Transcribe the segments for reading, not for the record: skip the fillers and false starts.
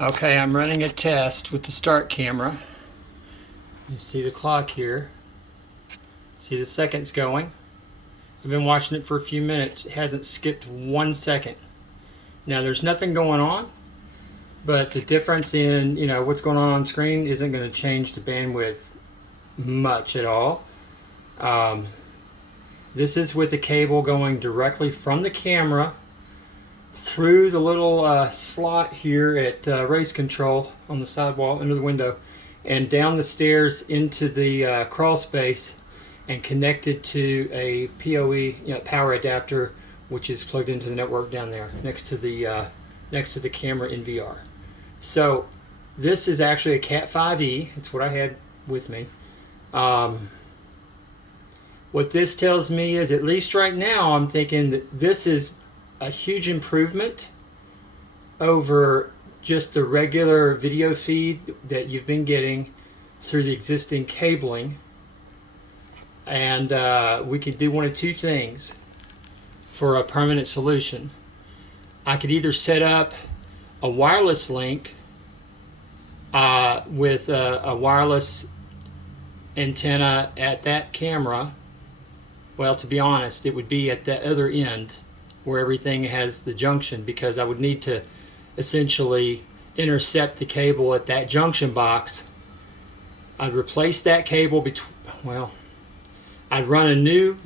Okay, I'm running a test with the start camera. You see the clock here. See the seconds going. I've been watching it for a few minutes. It hasn't skipped 1 second. Now there's nothing going on, but the difference in what's going on screen isn't going to change the bandwidth much at all. This is with a cable going directly from the camera through the little slot here at race control on the sidewall under the window, and down the stairs into the crawl space, and connected to a PoE power adapter, which is plugged into the network down there next to the camera in VR. So this is actually a Cat 5e. It's what I had with me. What this tells me is, at least right now, I'm thinking that this is a huge improvement over just the regular video feed that you've been getting through the existing cabling. And we could do one of two things for a permanent solution. I could either set up a wireless link with a wireless antenna at that camera. Well, to be honest, it would be at the other end where everything has the junction, because I would need to essentially intercept the cable at that junction box. I'd replace that cable I'd run a new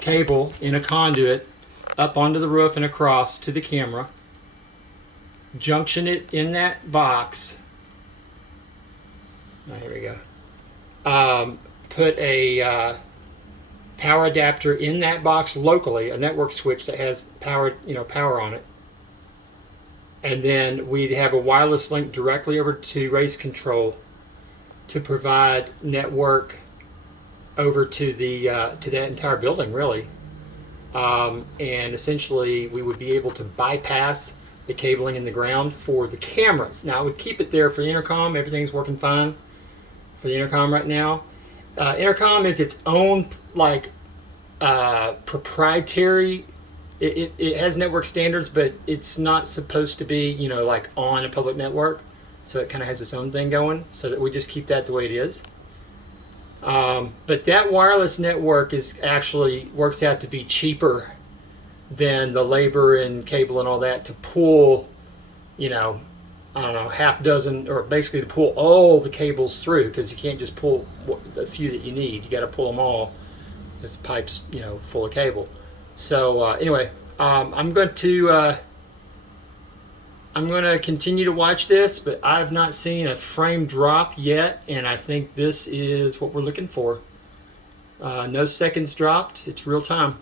cable in a conduit up onto the roof and across to the camera, junction it in that box. Here we go. Put a power adapter in that box locally, a network switch that has power on it, and then we'd have a wireless link directly over to race control to provide network over to that entire building, really. And essentially we would be able to bypass the cabling in the ground for the cameras. Now I would keep it there for the intercom. Everything's working fine for the intercom right now. Intercom is its own proprietary. It has network standards, but it's not supposed to be on a public network. So it kind of has its own thing going. So that we just keep that the way it is. But that wireless network works out to be cheaper than the labor and cable and all that to pull, I don't know, half dozen, or basically to pull all the cables through, because you can't just pull the few that you need. You got to pull them all. This pipe's full of cable. So anyway, I'm going to continue to watch this, but I've not seen a frame drop yet, and I think this is what we're looking for. No seconds dropped. It's real time.